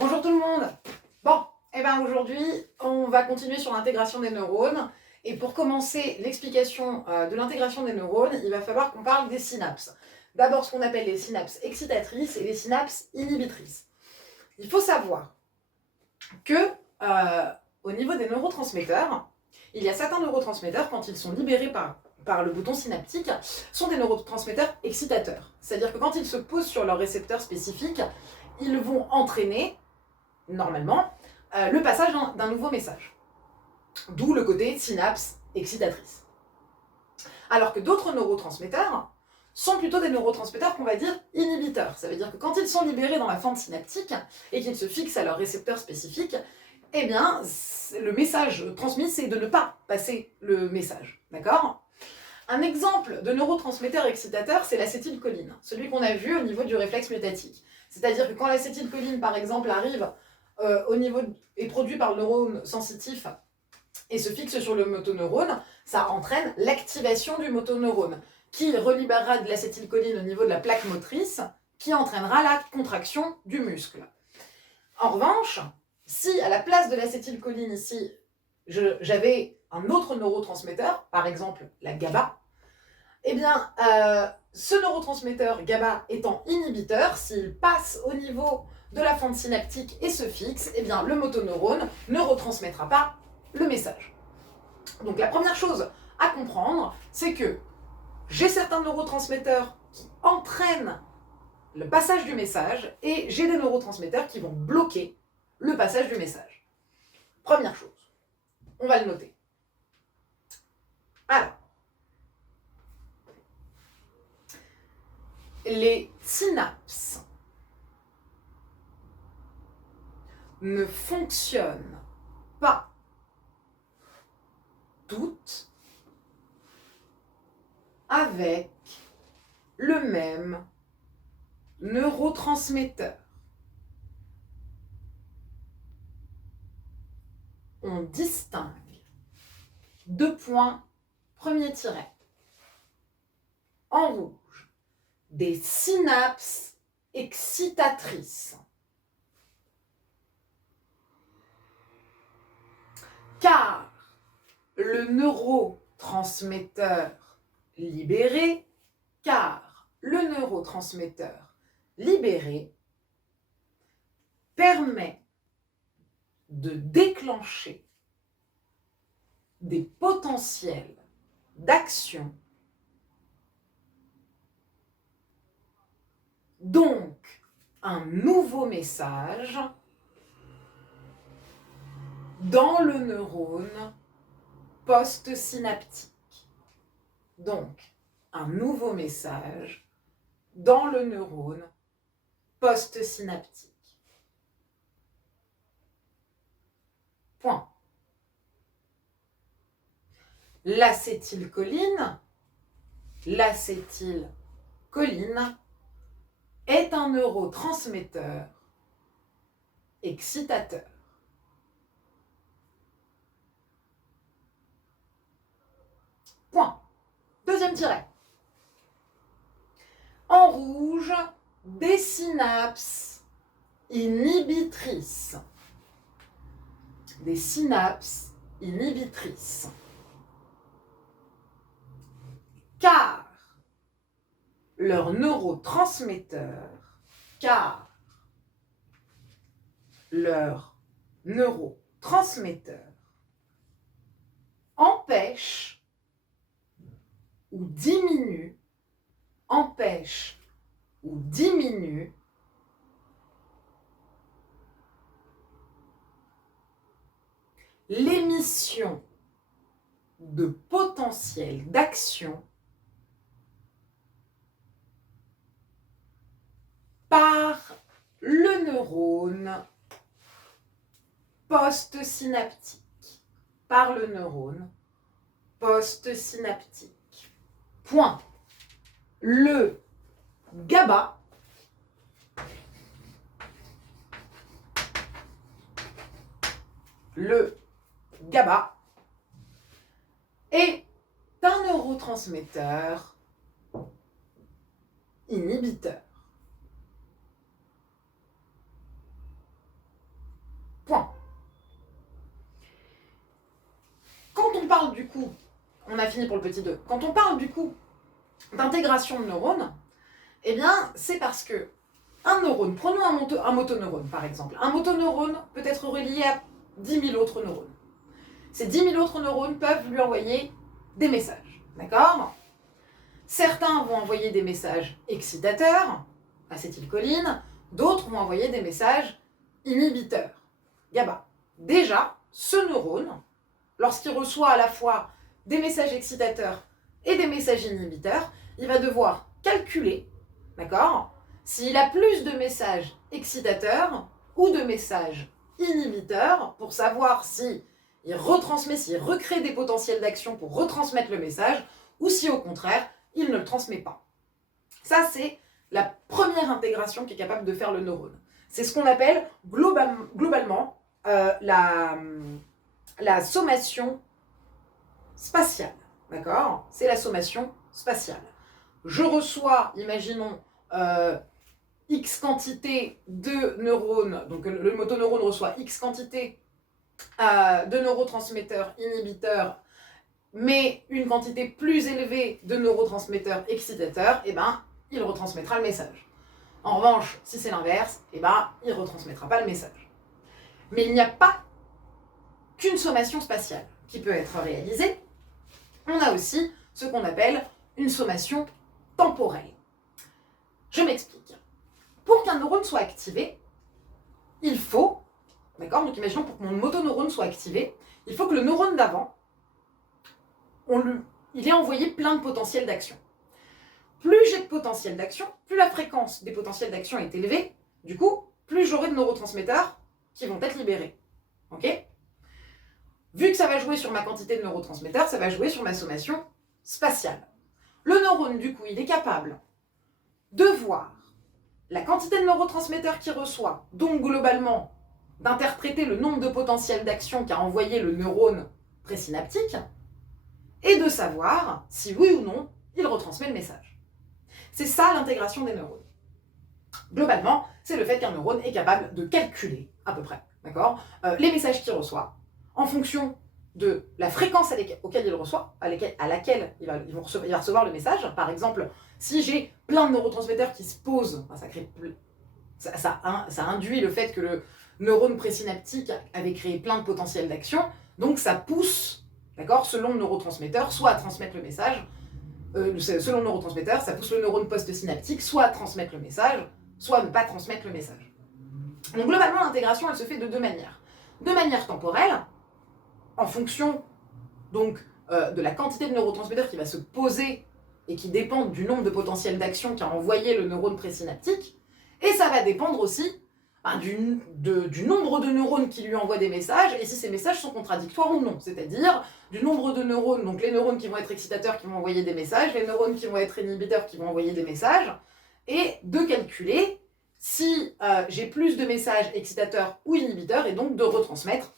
Bonjour tout le monde. Bon, aujourd'hui, on va continuer sur l'intégration des neurones. Et pour commencer l'explication de l'intégration des neurones, il va falloir qu'on parle des synapses. D'abord, ce qu'on appelle les synapses excitatrices et les synapses inhibitrices. Il faut savoir que au niveau des neurotransmetteurs, il y a certains neurotransmetteurs, quand ils sont libérés par le bouton synaptique, sont des neurotransmetteurs excitateurs. C'est-à-dire que quand ils se posent sur leur récepteur spécifique, ils vont entraîner normalement, le passage d'un nouveau message. D'où le côté synapse excitatrice. Alors que d'autres neurotransmetteurs sont plutôt des neurotransmetteurs qu'on va dire inhibiteurs. Ça veut dire que quand ils sont libérés dans la fente synaptique et qu'ils se fixent à leur récepteur spécifique, eh bien, le message transmis, c'est de ne pas passer le message. D'accord ? Un exemple de neurotransmetteur excitateur, c'est l'acétylcholine, celui qu'on a vu au niveau du réflexe myotatique. C'est-à-dire que quand l'acétylcholine, par exemple, arrive est produit par le neurone sensitif et se fixe sur le motoneurone, ça entraîne l'activation du motoneurone, qui relibérera de l'acétylcholine au niveau de la plaque motrice, qui entraînera la contraction du muscle. En revanche, si à la place de l'acétylcholine ici, j'avais un autre neurotransmetteur, par exemple la GABA, eh bien, ce neurotransmetteur GABA étant inhibiteur, s'il passe au niveau de la fente synaptique et se fixe, eh bien, le motoneurone ne retransmettra pas le message. Donc la première chose à comprendre, c'est que j'ai certains neurotransmetteurs qui entraînent le passage du message et j'ai des neurotransmetteurs qui vont bloquer le passage du message. Première chose, on va le noter. Alors, les synapses ne fonctionnent pas toutes avec le même neurotransmetteur. On distingue deux points, premier tiret. En rouge, des synapses excitatrices. Car le neurotransmetteur libéré, permet de déclencher des potentiels d'action, donc un nouveau message dans le neurone postsynaptique. Donc, un nouveau message dans le neurone postsynaptique. Point. L'acétylcholine est un neurotransmetteur excitateur. Point. Deuxième tiret. En rouge, des synapses inhibitrices. Des synapses inhibitrices. Car leur neurotransmetteur empêche ou diminue l'émission de potentiel d'action par le neurone postsynaptique. Point. Le GABA est un neurotransmetteur inhibiteur. parle du coup, on a fini pour le petit 2, quand on parle du coup d'intégration de neurones, eh bien, c'est parce que un neurone, prenons un motoneurone par exemple, un motoneurone peut être relié à 10 000 autres neurones. Ces 10 000 autres neurones peuvent lui envoyer des messages, d'accord? Certains vont envoyer des messages excitateurs, acétylcholine, d'autres vont envoyer des messages inhibiteurs, GABA. Déjà, ce neurone, lorsqu'il reçoit à la fois des messages excitateurs et des messages inhibiteurs, il va devoir calculer, d'accord, s'il a plus de messages excitateurs ou de messages inhibiteurs pour savoir si il retransmet, s'il recrée des potentiels d'action pour retransmettre le message ou si au contraire, il ne le transmet pas. Ça, c'est la première intégration qu'est capable de faire le neurone. C'est ce qu'on appelle globalement la sommation spatiale. D'accord? C'est la sommation spatiale. Je reçois, imaginons, X quantité de neurones, donc le motoneurone reçoit X quantité de neurotransmetteurs inhibiteurs, mais une quantité plus élevée de neurotransmetteurs excitateurs, et ben, il retransmettra le message. En revanche, si c'est l'inverse, eh ben, il ne retransmettra pas le message. Mais il n'y a pas qu'une sommation spatiale qui peut être réalisée. On a aussi ce qu'on appelle une sommation temporelle. Je m'explique. Pour qu'un neurone soit activé, il faut, d'accord, donc imaginons pour que mon motoneurone soit activé, il faut que le neurone d'avant, il ait envoyé plein de potentiels d'action. Plus j'ai de potentiel d'action, plus la fréquence des potentiels d'action est élevée, du coup, plus j'aurai de neurotransmetteurs qui vont être libérés. Ok ? Vu que ça va jouer sur ma quantité de neurotransmetteurs, ça va jouer sur ma sommation spatiale. Le neurone, du coup, il est capable de voir la quantité de neurotransmetteurs qu'il reçoit, donc globalement, d'interpréter le nombre de potentiels d'action qu'a envoyé le neurone présynaptique, et de savoir si oui ou non, il retransmet le message. C'est ça l'intégration des neurones. Globalement, c'est le fait qu'un neurone est capable de calculer, à peu près, d'accord, les messages qu'il reçoit, en fonction de la fréquence auquel il reçoit, à laquelle il va recevoir le message. Par exemple, si j'ai plein de neurotransmetteurs qui se posent, ça induit le fait que le neurone présynaptique avait créé plein de potentiels d'action, donc ça pousse, d'accord, selon le neurotransmetteur, soit à transmettre le message, selon le neurotransmetteur, ça pousse le neurone post-synaptique soit à transmettre le message, soit à ne pas transmettre le message. Donc globalement, l'intégration, elle se fait de deux manières. De manière temporelle, en fonction donc de la quantité de neurotransmetteurs qui va se poser et qui dépendent du nombre de potentiels d'action qu'a envoyé le neurone présynaptique, et ça va dépendre aussi du nombre de neurones qui lui envoient des messages, et si ces messages sont contradictoires ou non, c'est-à-dire du nombre de neurones, donc les neurones qui vont être excitateurs qui vont envoyer des messages, les neurones qui vont être inhibiteurs qui vont envoyer des messages, et de calculer si j'ai plus de messages excitateurs ou inhibiteurs, et donc de retransmettre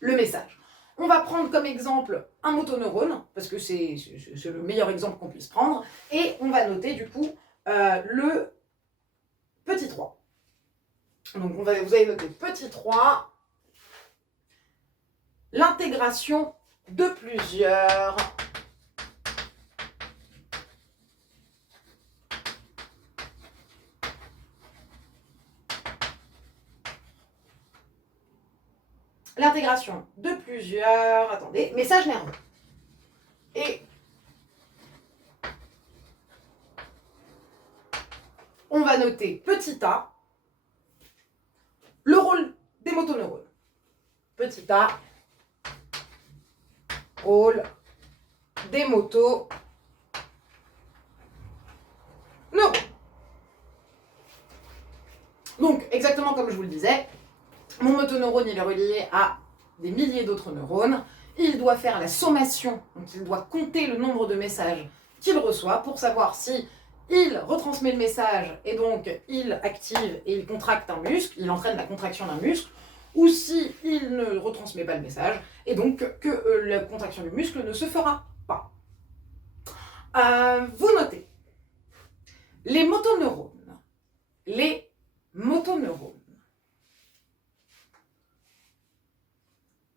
le message. On va prendre comme exemple un motoneurone, parce que c'est le meilleur exemple qu'on puisse prendre, et on va noter du coup le petit 3. Donc vous allez noter petit 3, l'intégration de plusieurs messages nerveux. Et on va noter petit a, le rôle des motoneurones. Petit a, rôle des motoneurones. Donc, exactement comme je vous le disais, mon motoneurone, il est relié à des milliers d'autres neurones. Il doit faire la sommation, donc il doit compter le nombre de messages qu'il reçoit pour savoir si il retransmet le message et donc il active et il contracte un muscle, il entraîne la contraction d'un muscle, ou si il ne retransmet pas le message et donc que la contraction du muscle ne se fera pas. Vous notez, les motoneurones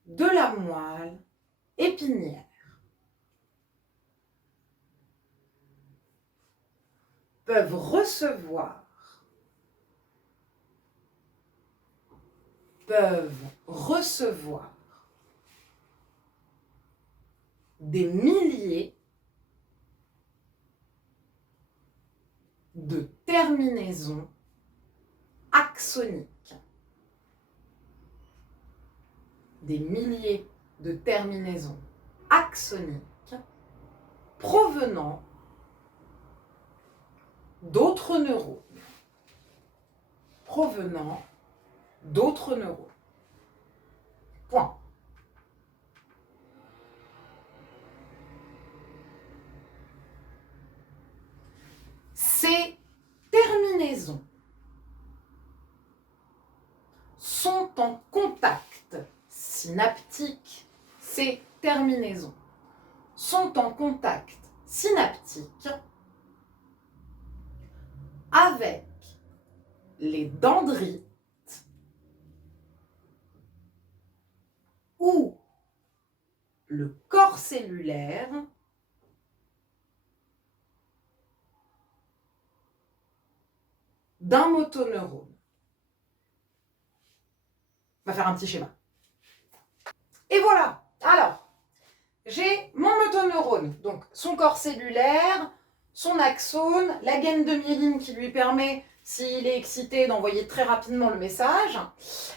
de la moelle épinière. Peuvent recevoir des milliers de terminaisons axoniques. Des milliers de terminaisons axoniques provenant d'autres neurones. Point. Ces terminaisons sont en contact synaptique. Ces terminaisons sont en contact synaptique avec les dendrites ou le corps cellulaire d'un motoneurone. On va faire un petit schéma. Et voilà. Alors, j'ai mon motoneurone, donc son corps cellulaire, son axone, la gaine de myéline qui lui permet, s'il est excité, d'envoyer très rapidement le message,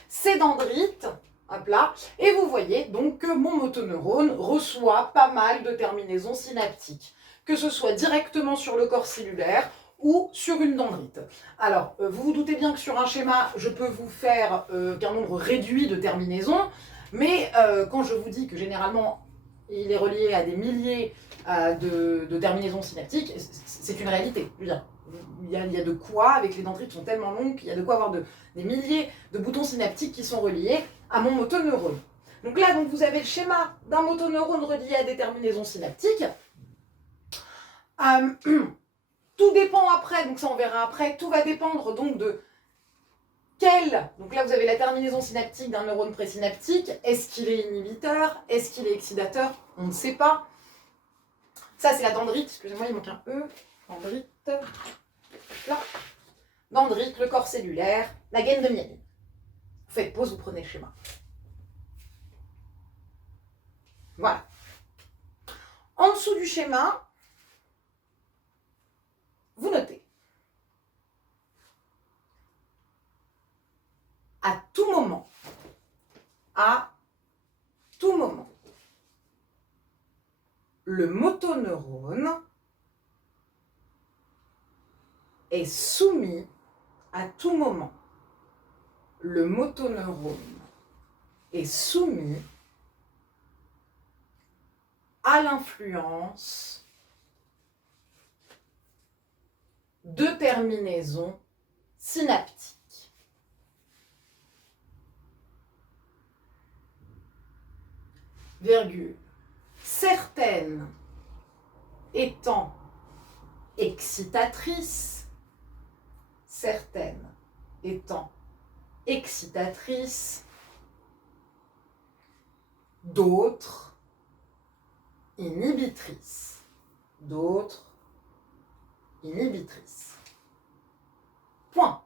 ses dendrites, hop là, et vous voyez donc que mon motoneurone reçoit pas mal de terminaisons synaptiques, que ce soit directement sur le corps cellulaire ou sur une dendrite. Alors, vous vous doutez bien que sur un schéma, je peux vous faire qu'un nombre réduit de terminaisons, mais quand je vous dis que généralement, il est relié à des milliers de terminaisons synaptiques, c'est une réalité. Je veux dire, il y a de quoi, avec les dendrites sont tellement longues, qu'il y a de quoi avoir des milliers de boutons synaptiques qui sont reliés à mon motoneurone. Donc là, vous avez le schéma d'un motoneurone relié à des terminaisons synaptiques. Tout dépend après, donc ça on verra après, tout va dépendre donc de donc là vous avez la terminaison synaptique d'un neurone présynaptique. Est-ce qu'il est inhibiteur? Est-ce qu'il est excitateur? On ne sait pas. Ça c'est la dendrite, excusez-moi il manque un E. Dendrite, là. Dendrite, le corps cellulaire, la gaine de myéline. Vous faites pause, vous prenez le schéma. Voilà. En dessous du schéma, vous notez. À tout moment, le motoneurone est soumis à tout moment. Le motoneurone est soumis à l'influence de terminaisons synaptiques. Virgule. Certaines étant excitatrices, d'autres inhibitrices. Point.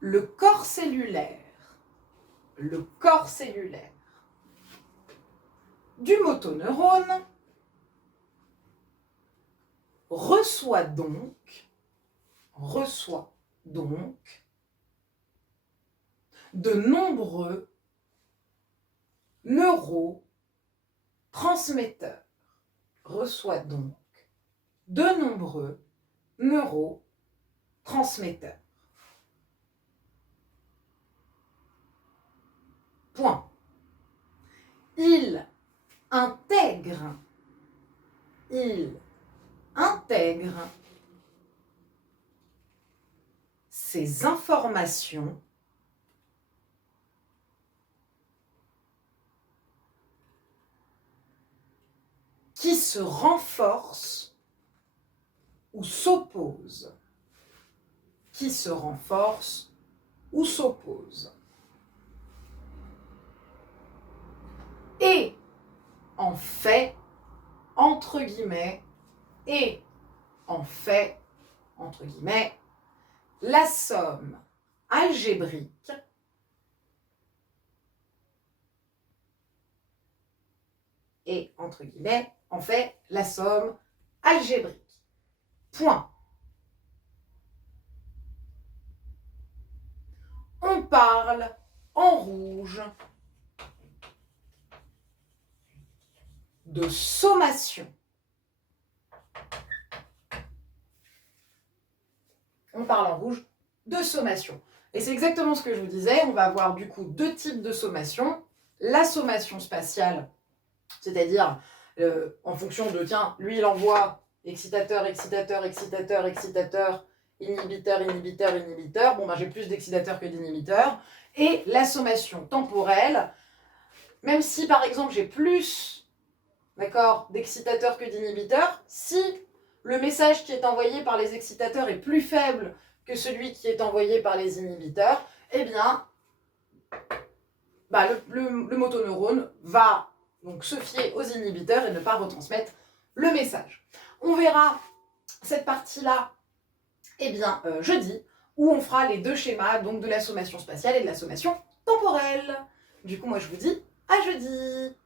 Le corps cellulaire du motoneurone reçoit donc de nombreux neurotransmetteurs. Point. Il intègre ces informations qui se renforcent ou s'opposent. fait, entre guillemets, et en fait, entre guillemets, la somme algébrique et, entre guillemets, en fait, la somme algébrique. Point. On parle en rouge de sommation. On parle en rouge de sommation. Et c'est exactement ce que je vous disais, on va avoir du coup deux types de sommation. La sommation spatiale, c'est-à-dire en fonction de, tiens, lui il envoie excitateur, excitateur, excitateur, excitateur, inhibiteur, inhibiteur, inhibiteur. Bon, ben j'ai plus d'excitateurs que d'inhibiteurs. Et la sommation temporelle, même si par exemple j'ai plus, d'accord, d'excitateurs que d'inhibiteurs, si le message qui est envoyé par les excitateurs est plus faible que celui qui est envoyé par les inhibiteurs, eh bien, bah, le motoneurone va donc se fier aux inhibiteurs et ne pas retransmettre le message. On verra cette partie-là eh bien, jeudi, où on fera les deux schémas, donc de la sommation spatiale et de la sommation temporelle. Du coup, moi je vous dis à jeudi.